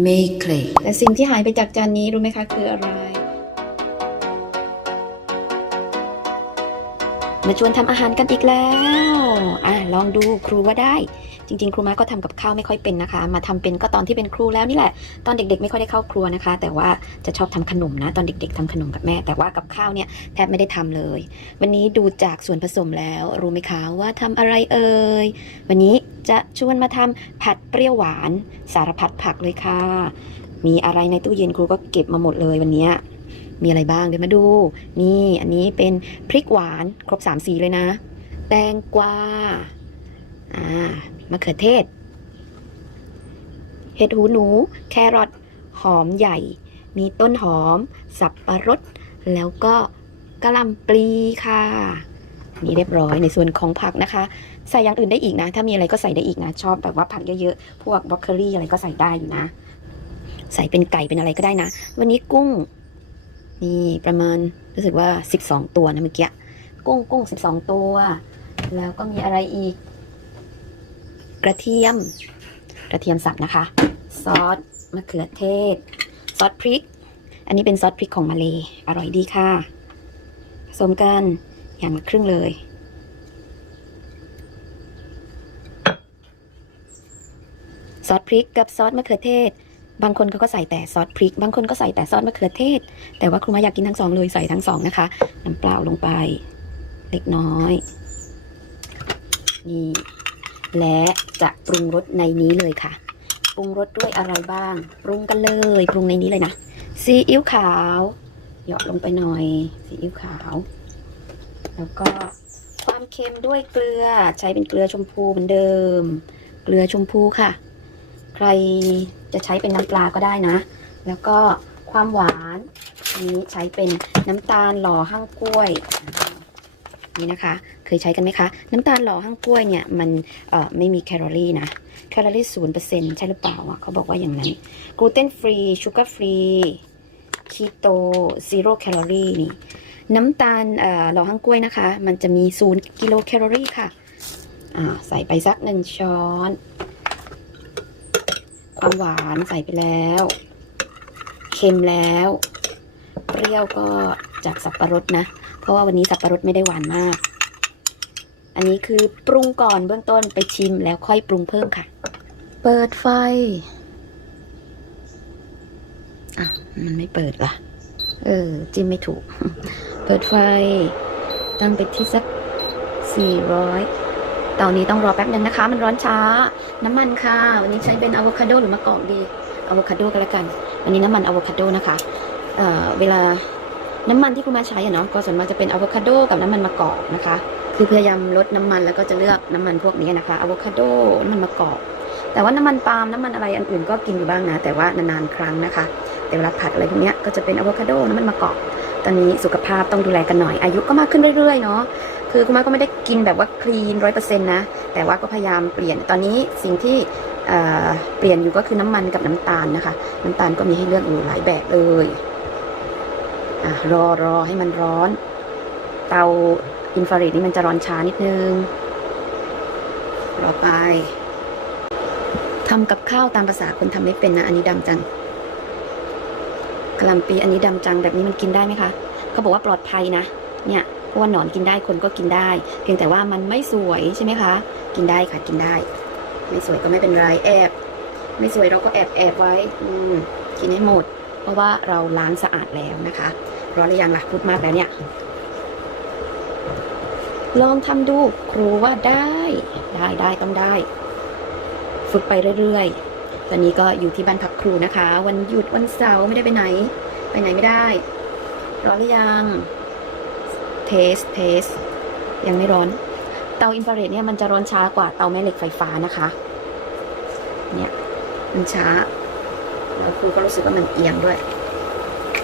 ไม่เคลแต่สิ่งที่หายไปจากจานนี้รู้ไหมคะคืออะไร มาชวนทำอาหารกันอีกแล้ว อะลองดูครูว่าได้ จริงๆ ครูมาก็ทำกับข้าวไม่ค่อยเป็นนะคะ มาทำเป็นก็ตอนที่เป็นครูแล้วนี่แหละ ตอนเด็กๆ ไม่ค่อยได้เข้าครัวนะคะ แต่ว่าจะชอบทำขนมนะ ตอนเด็ก ๆทำขนมกับแม่ แต่ว่ากับข้าวเนี่ยแทบไม่ได้ทำเลย วันนี้ดูจากส่วนผสมแล้วรู้ไหมคะว่าทำอะไรเอ่ย วันนี้จะชวนมาทำผัดเปรี้ยวหวาน สารพัดผักเลยค่ะ มีอะไรในตู้เย็นครูก็เก็บมาหมดเลยวันนี้มีอะไรบ้างเดี๋ยวมาดู นี่อันนี้เป็นพริกหวานครบ3สีเลยนะ แตงกวาอ่า มะเขือเทศ เห็ดหูหนู แครอทหอมใหญ่ มีต้นหอม สับปะรด แล้วก็กะหล่ำปลีค่ะนี่เรียบร้อยในส่วนของผักนะคะ ใส่อย่างอื่นได้อีกนะ ถ้ามีอะไรก็ใส่ได้อีกนะ ชอบแบบว่าผักเยอะๆพวกบรอกโคลีอะไรก็ใส่ได้อยู่นะ ใส่เป็นไก่เป็นอะไรก็ได้นะ วันนี้กุ้งนี่ประมาณรู้สึกว่า 12 ตัวนะเมื่อกี้กุ้งกุ้ง 12 ตัว แล้วก็มีอะไรอีก กระเทียม กระเทียมสับนะคะ ซอสมะเขือเทศ ซอสพริก อันนี้เป็นซอสพริกของมาเลยอร่อยดีค่ะ ผสมกันอย่างละครึ่งเลยซอสพริกกับซอสมะเขือเทศ บางคนเขาก็ใส่แต่ซอสพริก บางคนก็ใส่แต่ซอสมะเขือเทศ แต่ว่าครูมาอยากกินทั้งสองเลยใส่ทั้งสองนะคะ น้ำเปล่าลงไป เล็กน้อย นี่ และจะปรุงรสในนี้เลยค่ะ ปรุงรสด้วยอะไรบ้าง ปรุงกันเลย ปรุงในนี้เลยนะซีอิ๊วขาวหยาะลงไปหน่อยซีอิ๊วขาว แล้วก็ความเค็มด้วยเกลือใช้เป็นเกลือชมพูเหมือนเดิม เกลือชมพูค่ะ ใครจะใช้เป็นน้ำปลาก็ได้นะ แล้วก็ความหวานอันนี้ใช้เป็นน้ำตาลหล่อห้างกล้วย นี่นะคะ เคยใช้กันไหมคะ น้ำตาลหล่อห้างกล้วยเนี่ยมันเอ่อไม่มีแคลอรี่นะ แคลอรี่ศูนย์เปอร์เซ็นต์ใช่หรือเปล่าอะเขาบอกว่าอย่างนั้นกลูเตนฟรีชูการ์ฟรีคีโตซีโร่แคลอรี่นี่ น้ำตาลเอ่อหล่อห้างกล้วยนะคะ มันจะมีศูนย์กิโลแคลอรี่ค่ะอ่าใส่ไปสักหนึ่งช้อน ความหวานใส่ไปแล้วเค็มแล้ว เปรี้ยวก็จากสับปะรดนะ เพราะว่าวันนี้สับปะรดไม่ได้หวานมาก อันนี้คือปรุงก่อนเบื้องต้นไปชิมแล้วค่อยปรุงเพิ่มค่ะ เปิดไฟ อะ มันไม่เปิดล่ะเออ จิ้มไม่ถูก เปิดไฟ ตั้งไปที่สัก 400ตอนนี้ต้องรอแป๊บนึงนะคะ มันร้อนช้า น้ำมันค่ะ วันนี้ใช้เป็นอะโวคาโดหรือมะกอกดีอะโวคาโดก็แล้วกัน วันนี้น้ำมันอะโวคาโดนะคะเอ่อเวลา น้ำมันที่คุณมาใช้อะเนาะก็ส่วนมากจะเป็นอะโวคาโดกับน้ำมันมะกอกนะคะ คือพยายามลดน้ำมันแล้วก็จะเลือกน้ำมันพวกนี้นะคะอะโวคาโดน้ำมันมะกอกแต่ว่าน้ำมันปาล์มน้ำมันอะไรอันอื่นก็กินอยู่บ้างนะ แต่ว่านานๆครั้งนะคะ แต่เวลาผัดอะไรพวกนี้ก็จะเป็นอะโวคาโดน้ำมันมะกอกตอนนี้สุขภาพต้องดูแลกันหน่อยอายุก็มากขึ้นเรื่อยๆเนาะคือคุณแม่ก็ไม่ได้กินแบบว่าคลีนร้อยเปอร์เซ็นต์นะแต่ว่าก็พยายามเปลี่ยนตอนนี้สิ่งที่เเปลี่ยนอยู่ก็คือน้ำมันกับน้ำตาลนะคะ น้ำตาลก็มีให้เลือกอยู่หลายแบบเลย อะรอรอให้มันร้อน เตาอินฟราเรดนี่มันจะร้อนช้านิดนึง รอไปทำกับข้าวตามภาษาคนทำไม่เป็นนะ อันนี้ดำจังกะหล่ำปีอันนี้ดำจังแบบนี้มันกินได้ไหมคะเขาบอกว่าปลอดภัยนะ เนี่ยเพราะว่าหนอนกินได้คนก็กินได้ เพียงแต่ว่ามันไม่สวยใช่ไหมคะ กินได้ค่ะกินได้ ไม่สวยก็ไม่เป็นไรแอบ ไม่สวยเราก็แอบแอบไว้ อืมกินให้หมด เพราะว่าเราล้างสะอาดแล้วนะคะ ร้อนหรือยังล่ะพูดมากแล้วเนี่ย ลองทำดูครูว่าได้ ได้ได้ต้องได้ ฝึกไปเรื่อยๆ ตอนนี้ก็อยู่ที่บ้านพักครูนะคะ วันหยุดวันเสาร์ไม่ได้ไปไหน ไปไหนไม่ได้ร้อนหรือยังเทสเทสยังไม่ร้อน เตาอินฟราเรดเนี่ยมันจะร้อนช้ากว่าเตาแม่เหล็กไฟฟ้านะคะ เนี่ยมันช้าแล้วครูก็รู้สึกว่ามันเอียงด้วย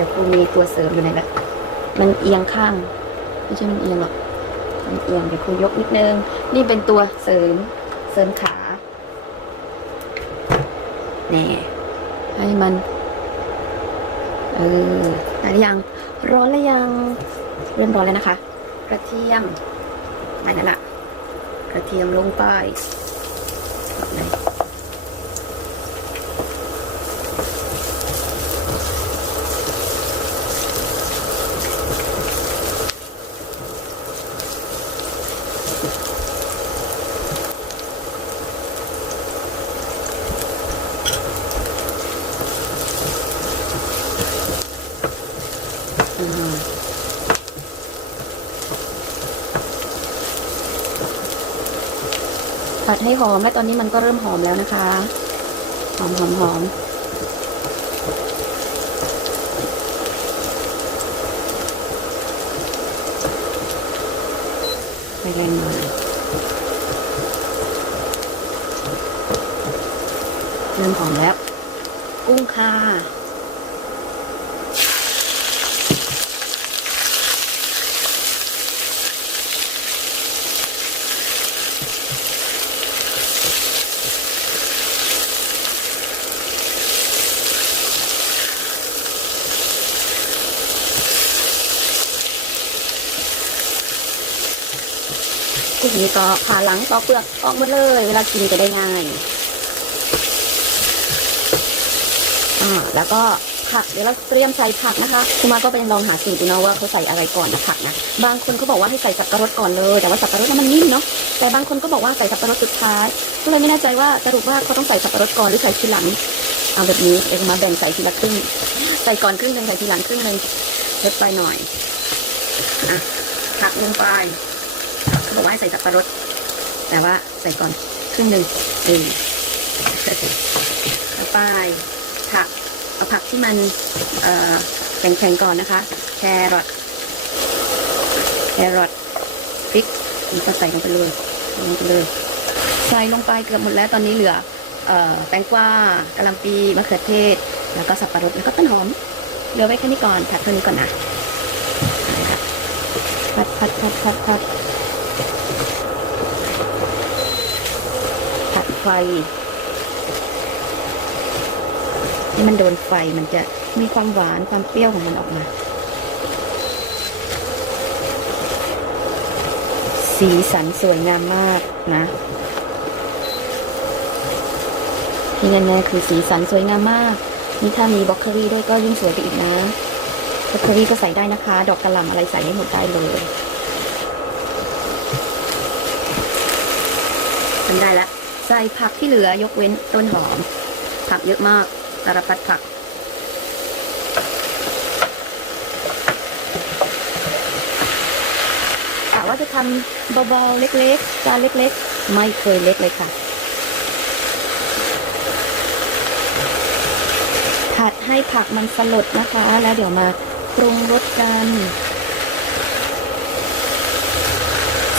ดี๋ยวครูมีตัวเสริมอยู่ในแบบ มันเอียงข้าง ไม่ใช่มันเอียงหรอก มันเอียงเดี๋ยวครูยกนิดนึง นี่เป็นตัวเสริมเสริมขาแน่ให้มันเออได้หรือยัง ร้อนหรือยัง เริ่มร้อนแล้วนะคะ กระเทียมได้แล้วล่ะกระเทียมลงไป ผัดให้หอมและตอนนี้มันก็เริ่มหอมแล้วนะคะ หอมหอมหอมไปแรงหน่อยเริ่มหอมแล้ว กุ้งค่ะ ที นี้ก็ผ่าหลังปอกเปลือกออกหมดเลย เวลากินจะได้ง่ายอ่าแล้วก็ผักเดี๋ยวเราเตรียมใส่ผักนะคะคุณมาก็ไปลองหาสูตรดูนะว่าเขาใส่อะไรก่อนนะผักนะบางคนเขาบอกว่าให้ใส่สับปะรดก่อนเลย แต่ว่าสับปะรดมันนิ่มเนาะแต่บางคนก็บอกว่าใส่สับปะรดสุดท้ายก็เลยไม่แน่ใจว่าสรุปว่าเขาต้องใส่สับปะรดก่อนหรือใส่ทีหลังเอาแบบนี้เองมาแบ่งใส่ทีละครึ่งใส่ก่อนครึ่งหนึ่งใส่ทีหลังครึ่งหนึ่งเล็กไปหน่อยอะผักลงไป บอกว่าใส่สับปะรด แต่ว่าใส่ก่อนครึ่งหนึ่งเองแล้วไปผักเอาผักที่มันแข็งๆก่อนนะคะ แครอทแครอทพริกนี่ก็ใส่ลงไปเลยลงไปเลยใส่ลงไปเกือบหมดแล้วตอนนี้เหลือเอ่อแตงกวากะหล่ำปีมะเขือเทศ แล้วก็สับปะรดแล้วก็ต้นหอมเหลือไว้แค่นี้ก่อนผัดเท่านี้ก่อนนะผัดผัดผัดผัดผัดผัด ไฟให้มันโดนไฟมันจะมีความหวานความเปรี้ยวของมันออกมา สีสันสวยงามมากนะที่แน่ๆคือสีสันสวยงามมาก นี่ถ้ามีบล็อกเคอรี่ด้วยก็ยิ่งสวยไปอีกนะบล็อกเคอรี่ก็ใส่ได้นะคะ ดอกกระหล่ำอะไรใส่ได้หมดได้เลยทำได้และ ใส่ผักที่เหลือยกเว้นต้นหอม ผักเยอะมากสารพัดผัก กะว่าจะทำเบาๆเล็กๆจานเล็กๆ ไม่เคยเล็กเลยค่ะ ผัดให้ผักมันสลดนะคะ แล้วเดี๋ยวมาปรุงรสกัน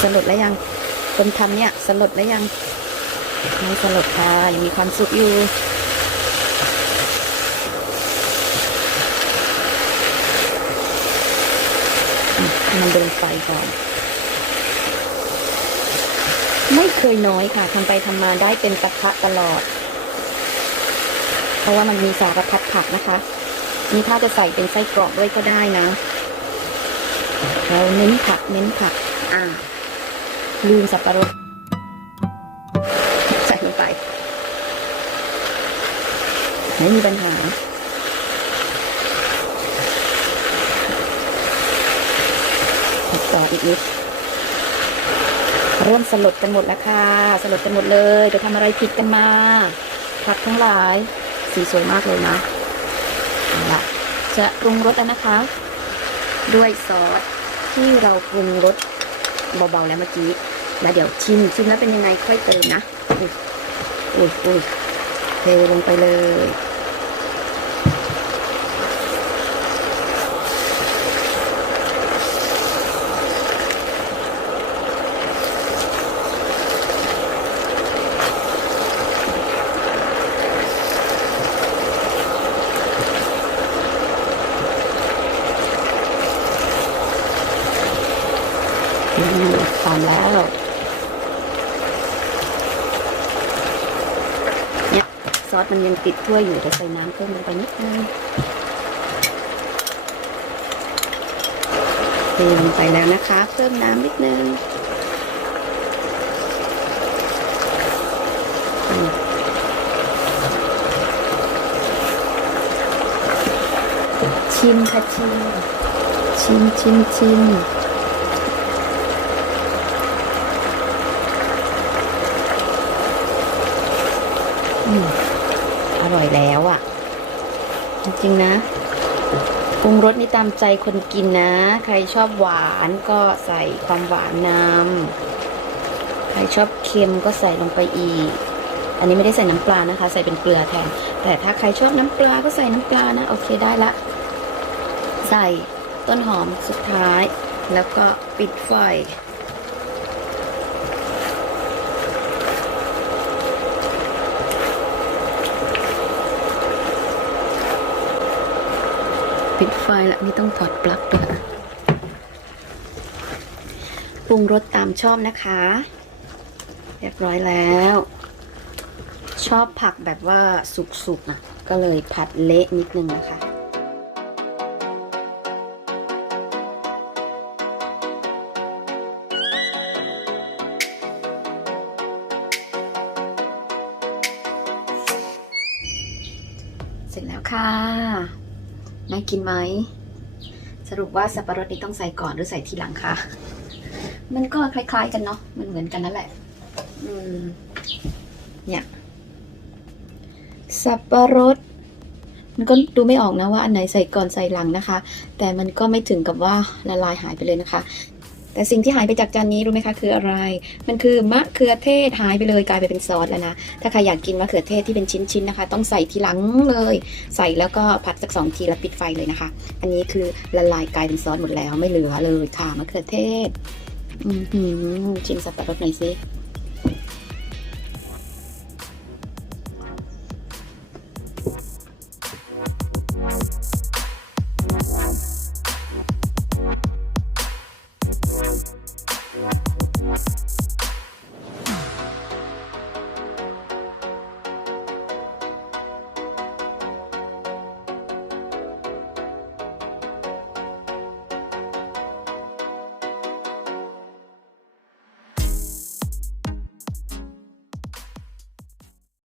สลดแล้วยังคนทำเนี่ยสลดแล้วยัง ไม่สลดค่ะ ยังมีความสุขอยู่มันโดนไฟก่อน ไม่เคยน้อยค่ะทำไปทำมาได้เป็นกระทะตลอด เพราะว่ามันมีสารพัดผักนะคะนี่ถ้าจะใส่เป็นไส้กรอกด้วยก็ได้นะ เราเน้นผักเน้นผัก อ่าลืมสับปะรด ไม่มีปัญหาผัดต่ออีกนิดเริ่มสลดกันหมดแล้วค่ะ สลดกันหมดเลยไปทำอะไรผิดกันมาผักทั้งหลาย สีสวยมากเลยนะเอาละจะปรุงรสแล้วนะคะ ด้วยซอสที่เราปรุงรสเบาๆแล้วเมื่อกี้ แล้วเดี๋ยวชิมชิมแล้วเป็นยังไงค่อยเติมนะ อุ้ยอุ้ยอุ้ยเทลงไปเลย อืมตามแล้ว เนี่ย ซอส มันยังติดถ้วยอยู่จะใส่น้ำเพิ่มลงไปนิดนึงเทลงไปแล้วนะคะ เพิ่มน้ำนิดนึงชิมค่ะชิมชิมชิมชิมอืม ร่อยแล้วอะ่ะ จริงๆนะปรุงรสนี่ตามใจคนกินนะ ใครชอบหวานก็ใส่ความหวานนำใครชอบเค็มก็ใส่ลงไปอีก อันนี้ไม่ได้ใส่น้ำปลานะคะ ใส่เป็นเกลือแทน แต่ถ้าใครชอบน้ำปลาก็ใส่น้ำปลานะ โอเคได้ละ ใส่ต้นหอมสุดท้าย แล้วก็ปิดไฟ ปิดไฟละนี่ต้องถอดปลั๊กด้วยปรุงรสตามชอบนะคะ เรียบร้อยแล้ว ชอบผักแบบว่าสุกๆอะก็เลยผัดเละนิดนึงนะคะ สรุปว่าสับปะรดนี่ต้องใส่ก่อนหรือใส่ทีหลังคะมันก็คล้าย ๆ กันเนาะมันเหมือนกันนั่นแหละ อืม เนี่ย สับปะรด มันก็ดูไม่ออกนะว่าอันไหนใส่ก่อนใส่หลังนะคะ แต่มันก็ไม่ถึงกับว่าละลายหายไปเลยนะคะ แต่สิ่งที่หายไปจากจานนี้รู้ไหมคะคืออะไร มันคือมะเขือเทศหายไปเลยกลายไปเป็นซอสแล้วนะ ถ้าใครอยากกินมะเขือเทศที่เป็นชิ้นๆนะคะ ต้องใส่ทีหลังเลย ใส่แล้วก็ผัดสักสองทีแล้วปิดไฟเลยนะคะ อันนี้คือละลายกลายเป็นซอสหมดแล้วไม่เหลือเลยค่ะมะเขือเทศ อืมชิมสับปะรดหน่อยสิ